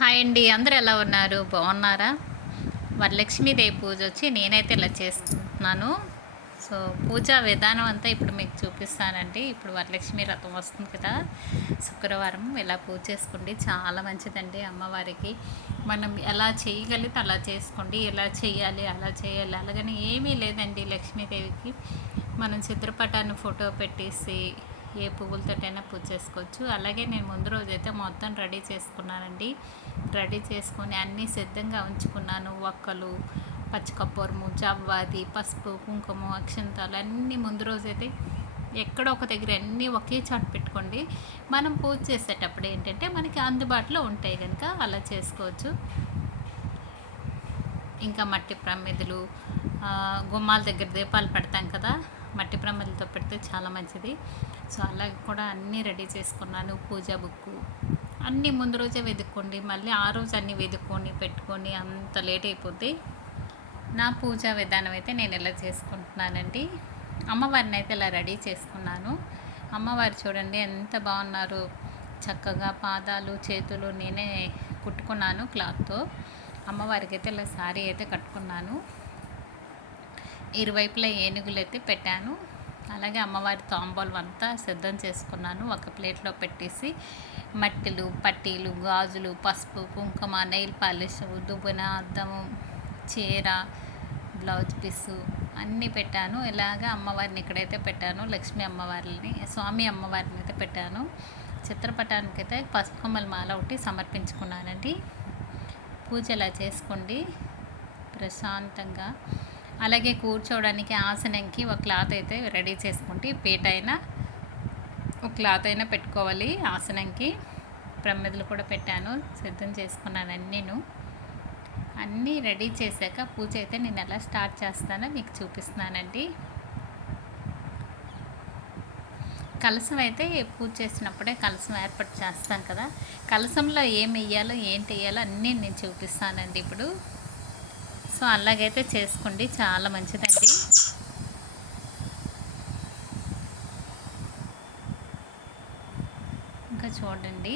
Hi అండి అందరు ఎలా ఉన్నారు? బాగున్నారా? వరలక్ష్మీదేవి పూజ వచ్చి నేనైతే ఇలా చేస్తున్నాను. సో పూజా విధానం అంతా ఇప్పుడు మీకు చూపిస్తానండి. ఇప్పుడు వరలక్ష్మి రథం వస్తుంది కదా శుక్రవారం ఇలా పూజ చేసుకోండి. చాలా మంచిదండి అమ్మవారికి. మనం ఎలా చేయగలిగితే అలా చేసుకోండి ఎలా చేయాలి అలా చేయాలి. అలాగని ఏమీ లేదండి లక్ష్మీదేవికి. మనం చిత్రపటాన్ని ఫోటో పెట్టేసి ఏ పువ్వులతోటైనా పూజ చేసుకోవచ్చు. అలాగే నేను ముందు రోజైతే మొత్తం రెడీ చేసుకున్నానండి. రెడీ చేసుకొని అన్నీ సిద్ధంగా ఉంచుకున్నాను. ఒక్కలు పచ్చికప్పూరము జవ్వాది పసుపు కుంకుమ అక్షంతాలు అన్నీ ముందు రోజైతే ఎక్కడో ఒక దగ్గర అన్నీ ఒకే చాటు పెట్టుకోండి. మనం పూజ చేసేటప్పుడు ఏంటంటే మనకి అందుబాటులో ఉంటాయి కనుక అలా చేసుకోవచ్చు. ఇంకా మట్టి ప్రమిదలు గుమ్మాల దగ్గర దీపాలు పెడతాం కదా మట్టి ప్రమిదలతో పెడితే చాలా మంచిది. సో అలా కూడా అన్నీ రెడీ చేసుకున్నాను పూజ బుక్కు అన్నీ ముందు రోజే వెతుక్కోండి మళ్ళీ ఆ రోజు అన్నీ వెతుక్కొని పెట్టుకొని అంత లేట్ అయిపోతే నా పూజా విధానం అయితే నేను ఇలా చేసుకుంటున్నానండి. అమ్మవారిని అయితే ఇలా రెడీ చేసుకున్నాను. అమ్మవారు చూడండి ఎంత బాగున్నారు. చక్కగా పాదాలు చేతులు నేనే కుట్టుకున్నాను క్లాత్తో. అమ్మవారికి అయితే ఇలా శారీ అయితే కట్టుకున్నాను. ఇరువైపులా ఏనుగులు అయితే పెట్టాను. అలాగే అమ్మవారి తాంబూలం అంతా సిద్ధం చేసుకున్నాను. ఒక ప్లేట్లో పెట్టేసి మట్టిలు పట్టీలు గాజులు పసుపు కుంకుమ నెయిల్ పాలిష్ దుబ్బున అద్దము చీర బ్లౌజ్ పీసు అన్నీ పెట్టాను. ఇలాగ అమ్మవారిని ఇక్కడైతే పెట్టాను. లక్ష్మీ అమ్మవారిని స్వామి అమ్మవారిని అయితే పెట్టాను. చిత్రపటానికి అయితే పసుపు కొమ్మల మాల ఒకటి సమర్పించుకున్నానండి. పూజ ఇలా చేసుకోండి? ప్రశాంతంగా అలాగే కూర్చోవడానికి ఆసనంకి ఒక క్లాత్ అయితే రెడీ చేసుకుంటే పీట అయినా ఒక క్లాత్ అయినా పెట్టుకోవాలి ఆసనంకి. ప్రమ్మెదలు కూడా పెట్టాను సిద్ధం చేసుకున్నాను అన్నీను. అన్నీ రెడీ చేశాక పూజ అయితే నేను ఎలా స్టార్ట్ చేస్తానో మీకు చూపిస్తున్నానండి. కలసం అయితే పూజ చేసినప్పుడే కలసం ఏర్పాటు చేస్తాను కదా. కలసంలో ఏం వేయాలో ఏంటి వేయాలో అన్నీ నేను చూపిస్తానండి ఇప్పుడు. సో అలాగైతే చేసుకోండి. చాలా మంచిదండి. ఇంకా చూడండి.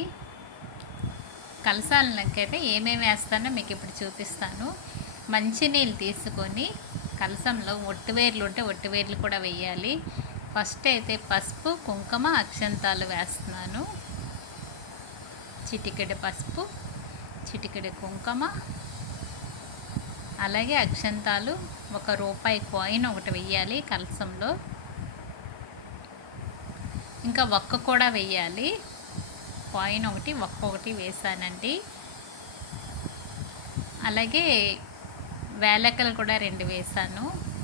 కలసాలకైతే ఏమేమి వేస్తానో మీకు ఇప్పుడు చూపిస్తాను. మంచినీళ్ళు తీసుకొని కలసంలో ఒట్టివేర్లు ఉంటే ఒట్టివేర్లు కూడా వేయాలి. ఫస్ట్ అయితే పసుపు కుంకుమ అక్షంతాలు వేస్తున్నాను. చిటికెడు పసుపు చిటికెడు కుంకుమ అలాగే అక్షంతాలు ఒక రూపాయి కాయిన్ ఒకటి వెయ్యాలి కలసంలో. ఇంకా ఒక్క కూడా వెయ్యాలి. కాయిన్ ఒకటి ఒక్క ఒకటి వేసానండి. అలాగే వేలకలు కూడా రెండు వేసాను.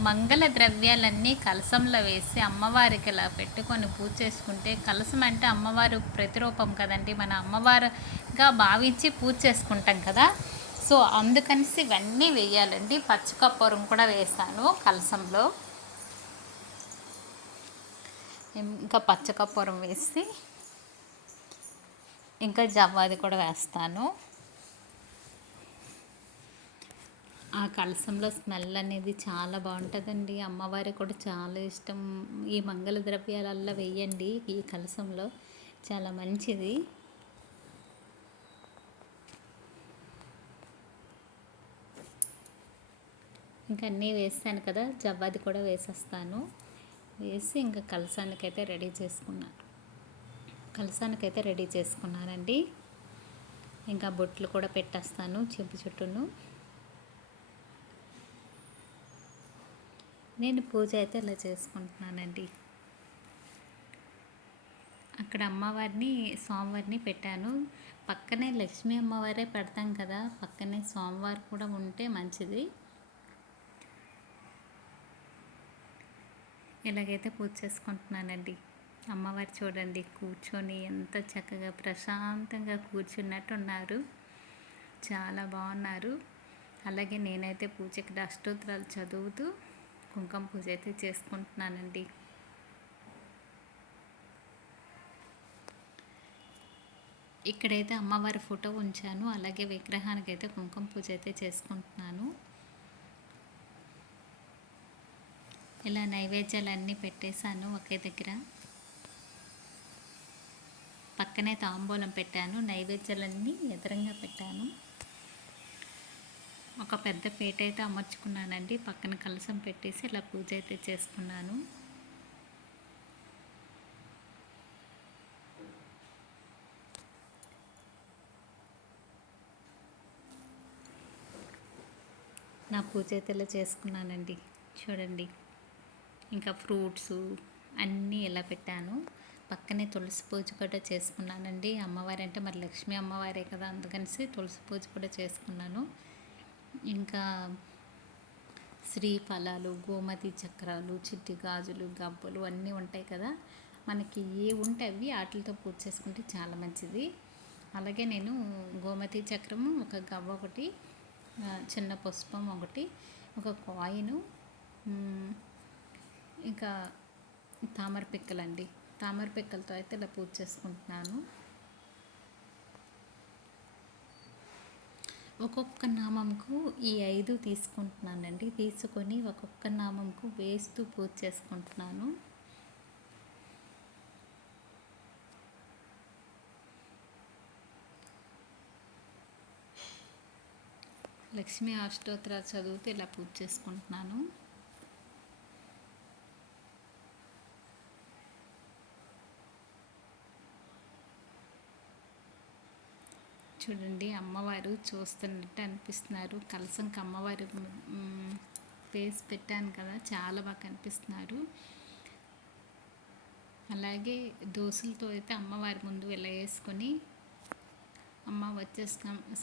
మంగళ ద్రవ్యాలన్నీ కలసంలో వేసి అమ్మవారికి ఇలా పెట్టుకొని పూజ చేసుకుంటే కలసం అంటే అమ్మవారు ప్రతిరూపం కదండి. మన అమ్మవారుగా భావించి పూజ చేసుకుంటాం కదా. సో అందుకనేసి ఇవన్నీ వేయాలండి. పచ్చకప్పూరం కూడా వేసాను కలసంలో. ఇంకా పచ్చకప్పూరం వేసి ఇంకా జవ్వాది కూడా వేస్తాను. ఆ కలసంలో స్మెల్ అనేది చాలా బాగుంటుందండి. అమ్మవారి కూడా చాలా ఇష్టం. ఈ మంగళ ద్రవ్యాలల్లో వేయండి ఈ కలసంలో. చాలా మంచిది. ఇంకా అన్నీ వేసాను కదా జవ్వాది కూడా వేసేస్తాను. వేసి ఇంకా కలసానికైతే రెడీ చేసుకున్నాను కలసానికైతే రెడీ చేసుకున్నానండి. ఇంకా బొట్లు కూడా పెట్టేస్తాను చెంపు చుట్టూను. నేను పూజ అయితే ఇలా చేసుకుంటున్నానండి. అక్కడ అమ్మవారిని స్వామివారిని పెట్టాను. పక్కనే లక్ష్మీ అమ్మవారే పెడతాం కదా పక్కనే స్వామివారు కూడా ఉంటే మంచిది. ఇలాగైతే పూజ చేసుకుంటున్నానండి. అమ్మవారు చూడండి కూర్చొని ఎంత చక్కగా ప్రశాంతంగా కూర్చున్నట్టు ఉన్నారు చాలా బాగున్నారు. అలాగే నేనైతే పూజకి అష్టోత్తరాలు చదువుతూ కుంకుమ పూజ అయితే చేసుకుంటున్నానండి. ఇక్కడైతే అమ్మవారి ఫోటో ఉంచాను. అలాగే విగ్రహానికి అయితే కుంకుమ పూజ అయితే చేసుకుంటున్నాను. ఇలా నైవేద్యాలు అన్నీ పెట్టేశాను ఒకే దగ్గర. పక్కనే తాంబూలం పెట్టాను నైవేద్యాలన్నీ ఎదురంగా పెట్టాను. ఒక పెద్ద పీట అయితే అమర్చుకున్నానండి పక్కన కలసం పెట్టేసి ఇలా పూజ అయితే చేసుకున్నాను. నా పూజ అయితే ఇలా చేసుకున్నానండి. చూడండి. ఇంకా ఫ్రూట్స్ అన్నీ ఇలా పెట్టాను. పక్కనే తులసి పూజ కూడా చేసుకున్నానండి. అమ్మవారి అంటే మరి లక్ష్మీ అమ్మవారే కదా అందుకనేసి తులసి పూజ కూడా చేసుకున్నాను. ఇంకా శ్రీఫలాలు గోమతి చక్రాలు చిట్టి గాజులు గబ్బలు అన్నీ ఉంటాయి కదా. మనకి ఏ ఉంటే అవి వాటితో పూజ చేసుకుంటే చాలా మంచిది. అలాగే నేను గోమతి చక్రము ఒక గవ్వ ఒకటి చిన్న పుష్పం ఒకటి ఒక కాయిను ఇంకా తామర పిక్కలండి. తామర పిక్కలతో అయితే ఇలా పూజ చేసుకుంటున్నాను. ఒక్కొక్క నామంకు ఈ ఐదు తీసుకుంటున్నానండి. తీసుకొని ఒక్కొక్క నామంకు వేస్తూ పూజ చేసుకుంటున్నాను. లక్ష్మీ అష్టోత్తరాలు చదివితే ఇలా పూజ చేసుకుంటున్నాను. చూడండి అమ్మవారు చూస్తున్నట్టు అనిపిస్తున్నారు. కలసంకి అమ్మవారు ఫేస్ పెట్టాను కదా చాలా బాగా కనిపిస్తున్నారు. అలాగే దోసులతో అయితే అమ్మవారి ముందు ఇలా వేసుకొని అమ్మ వచ్చే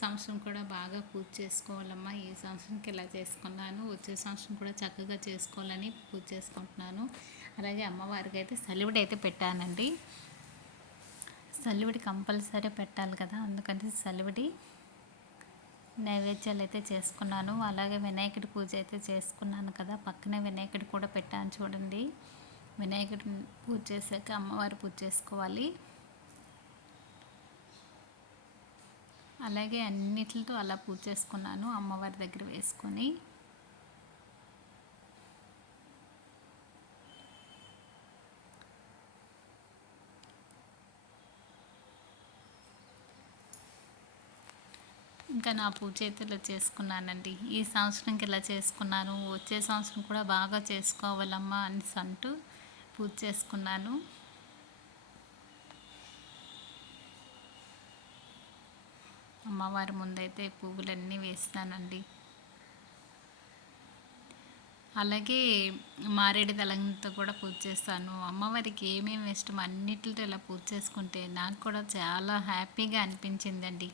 సంవత్సరం కూడా బాగా పూజ చేసుకోవాలమ్మా ఈ సంవత్సరంకి ఇలా చేసుకున్నాను వచ్చే సంవత్సరం కూడా చక్కగా చేసుకోవాలని పూజ చేసుకుంటున్నాను. అలాగే అమ్మవారికి అయితే సలివిడి అయితే పెట్టానండి. సలివిడి కంపల్సరీ పెట్టాలి కదా అందుకని సలివిడి నైవేద్యాలు అయితే చేసుకున్నాను. అలాగే వినాయకుడి పూజ అయితే చేసుకున్నాను కదా పక్కనే వినాయకుడి కూడా పెట్టాను చూడండి. వినాయకుడి పూజ చేశాక అమ్మవారి పూజ చేసుకోవాలి. అలాగే అన్నిటితో అలా పూజ చేసుకున్నాను అమ్మవారి దగ్గర వేసుకొని. ఇంకా నా పూజ అయితే ఇలా చేసుకున్నానండి. ఈ సంవత్సరంకి ఇలా చేసుకున్నాను. వచ్చే సంవత్సరం కూడా బాగా చేసుకోవాలమ్మా అని అంటూ పూజ చేసుకున్నాను. అమ్మవారి ముందైతే పువ్వులన్నీ వేస్తానండి అలాగే మారేడు దళంతో కూడా పూజ చేస్తాను. అమ్మవారికి ఏమేమి ఇష్టం అన్నిటితో ఇలా పూజ చేసుకుంటే నాకు కూడా చాలా హ్యాపీగా అనిపించిందండి.